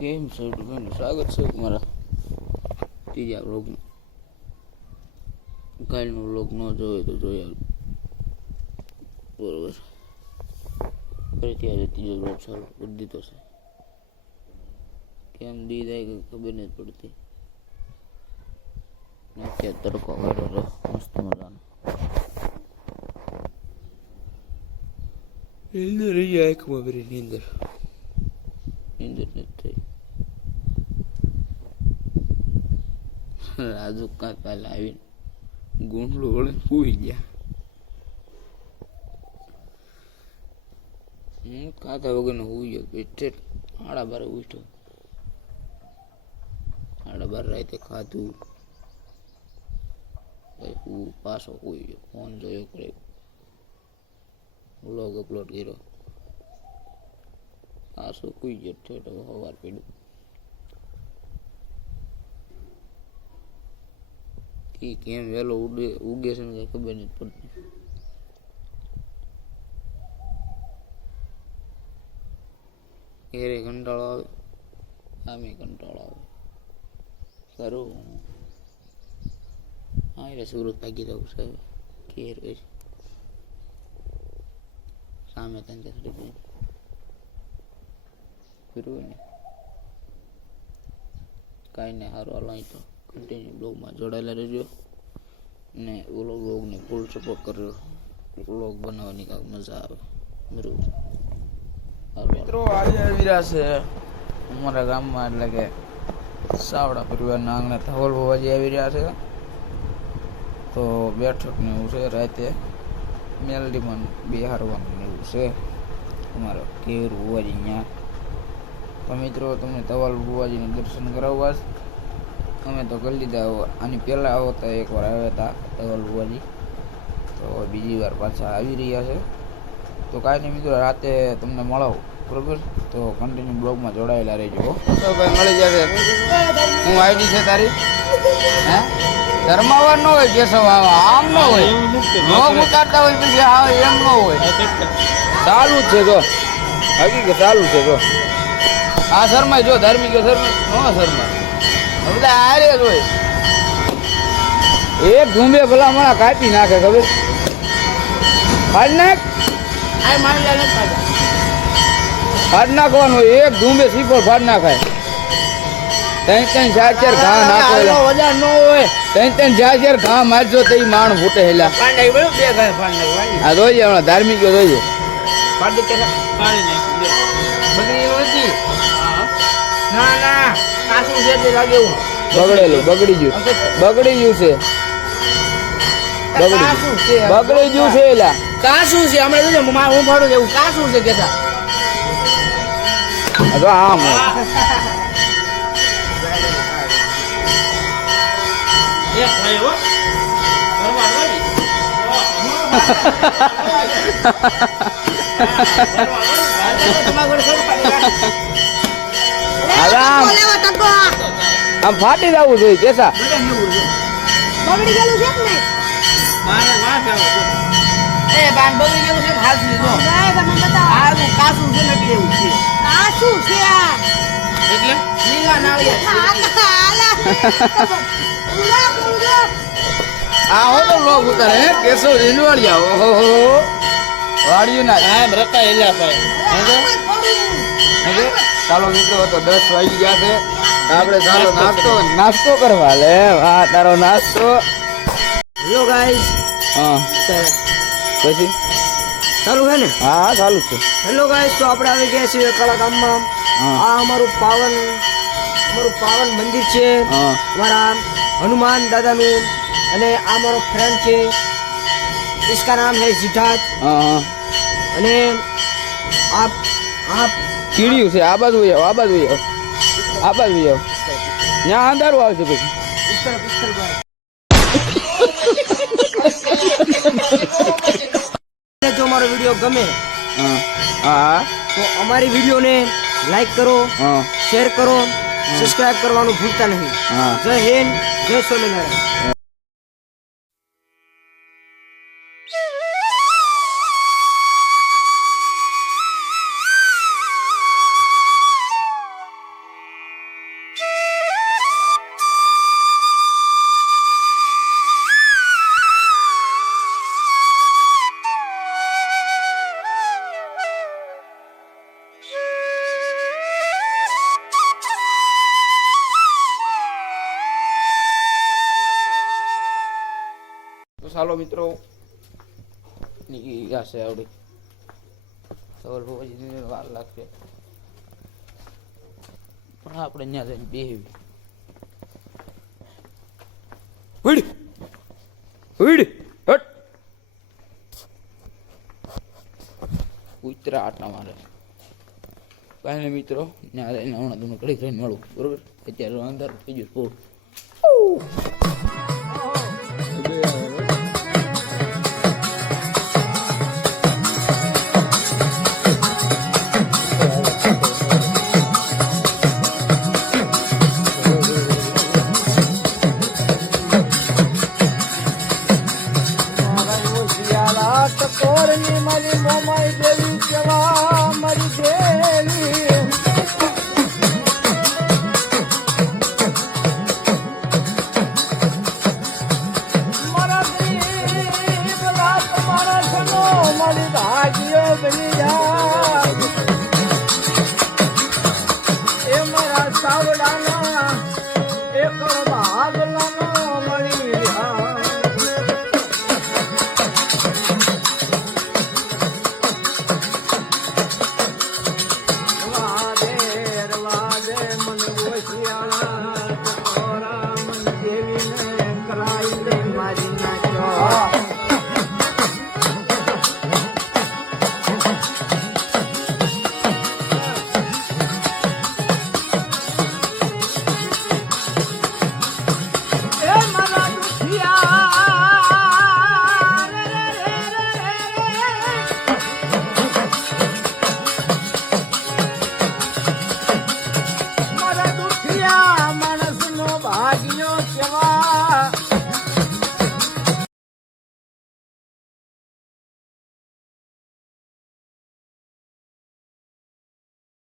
કેમ છે? બેન સ્વાગત છે તમારા ત્રીજા વ્લોગમાં કાલનો વ્લોગ ન જોયો તો આવજો બરોબર. ફરીથી આજે ત્રીજો વ્લોગ ચાલુ કરી દીધો છે. કેમ દી જાય કે ખબર નથી પડતી. અત્યારે તડકો વાળો રહો મસ્ત મજાનો. નીંદર રહી જાય આંખમાં ભરી નીંદર નીંદર નથી થઈ રાજુ કાકા લાવીને ગુંડલો વળે પૂઈ ગયા. હું કાકા વગરનો હું ગયો પેટે આડા બાર ઉઠ્યો. આડા બાર રાતે ખાધું. પછી હોઈ ગયો ફોન જોયો કરે વ્લોગ અપલોડ કર્યો. પાછો સુઈ ગયો, ઠેઠ હવાર પડ્યું ઈ કેમ વહેલો ઉડે ઉગે છે ને કઈ ખબર નથી પડતી ઘેરે કંટાળો આવે આમે કંટાળો આવે કરું હા એટલે સુરત ભાગી જવું છે ઘેર હોય છે સામે ત્યાં ત્યાં સુધી બરોબર ને કાંઈ નહીં સારું હાલો અહીં તો કન્ટિન્યુ બ્લોગમાં જોડાયેલા રહેજો. ને ઓલો બ્લોગને ફૂલ સપોર્ટ કર્યો બ્લોગ બનાવવાની કાંઈક મજા આવે. બરોબર. મિત્રો, આજે આવી રહ્યા છે અમારા ગામમાં, એટલે કે સાવડા પરિવારના આંગણે ધવલ ભવાજી આવી રહ્યા છે. તો બેઠક ને એવું છે, રાતે મેલડીમાં બિહારવાનું એવું છે. અમારો કેર ભુવાજી ત્યાં તો મિત્રો, તમે ધવલ ભુવાજીને દર્શન કરાવવા છે અમે તો કરી લીધા આની પહેલાં આવો તો એકવાર આવ્યા હતા ધવલ ભુવાજી. તો બીજી વાર પાછા આવી રહ્યા છે. તો કાંઈ નહીં મિત્રો રાતે તમને મળો બરોબર? તો કન્ટિન્યુ બ્લોગમાં જોડાયેલા રહેજો તો ભાઈ મળી જશે હું આઈડી છે તારી? હે? ધર્માવાર ન હોય કેશવ આવા આમ ન હોય. લોક ઉતારતા હોય પછી આવે એમ ન હોય. ચાલુ જ છે જો. હકીકત ચાલુ છે જો. આ શર્મા જો ધાર્મિક શર્મા ન શર્મા હોય એક ધૂંબે ભલા મને કાપી નાખે ખબર? ફાડ નાખ ફાડ નાખવાનું હોય એક ધૂંબે સીપો ફાડ નાખાય. ત્રણ ત્રણ ચાર ચાર ઘા નાખો વજન ન હોય. ત્રણ ત્રણ ચાર ચાર ઘા મારજો તો માણ ફૂટે હેલા આ જોઈએ હમણાં ધાર્મિક જોઈએ પાંડી કે પાણી નાખી બગડી હતી ના ના. કાસું છે તે લાગે એવું બગડેલું બગડી ગયું બગડી ગયું છે બગડી ગયું છે એલા કાસું છે હમણાં જોજો મારું હું ભાડું એવું કાસું છે કેતા તો આમ હોય. આમ ફાટી જવું જોઈએ કેસા બગડી ગયેલું છે કે નહીં? એ બાન બગડી ગયેલું છે હાલ સુધી જો તમે બતાવો. આ હું કાસું છે ને એટલે એવું છે. આ છે આ. એટલે? લીલા નાળિયેર. હાલા પૂરા પૂરા આ હો તો લોક ઉતારે હે? કેસો ઇનવાળિયા ઓહો હો વાળ્યું ના આમ રકા એલા ભાઈ હવે ચાલો મિત્રો તો દસ વાગી ગયા છે. આપણે ચાલો નાસ્તો નાસ્તો કરવા લે વાહ તારો નાસ્તો હેલો ગાઈસ હા પછી ચાલુ છે ને હા હા ચાલુ છે હેલો ગાઈસ તો આપણે આવી ગયા છીએ કળા ગામમાં હા. આ અમારું પાવન અમારું પાવન મંદિર છે હા અમારા હનુમાન દાદાનું અને આ મારો ફ્રેન્ડ છે इसका नाम है सिद्धार्थ હા હા અને આપ આપ કીડ્યું છે આ બાજુ આવો આ બાજુ આબાદ ભાઈ ત્યાં અંધારું આવશે પછી જો મારો વીડિયો ગમે હા. તો અમારી વિડીયોને લાઈક કરો શેર કરો સબસ્ક્રાઇબ કરવાનું ભૂલતા નહીં. જય હિન્દ જય સ્વામિનારાયણ. હાલો મિત્રો. નીકળી ગયા છે આવડી. સવાર વાર લાગશે. પણ આપણે ત્યાં જઈને બેહવી ઉડ ઉડ હટ! ઉતરા આટલા મારે. કાંઈ મિત્રો, ત્યાં જઈને હમણાં તમને ઘડી કરીને મળું, બરોબર? અત્યારે અંદર થઈ ગયું પૂરું મારી મોમાઈ દેવી કેવા મારી દેવી સાવડાના ગરીબ Bye.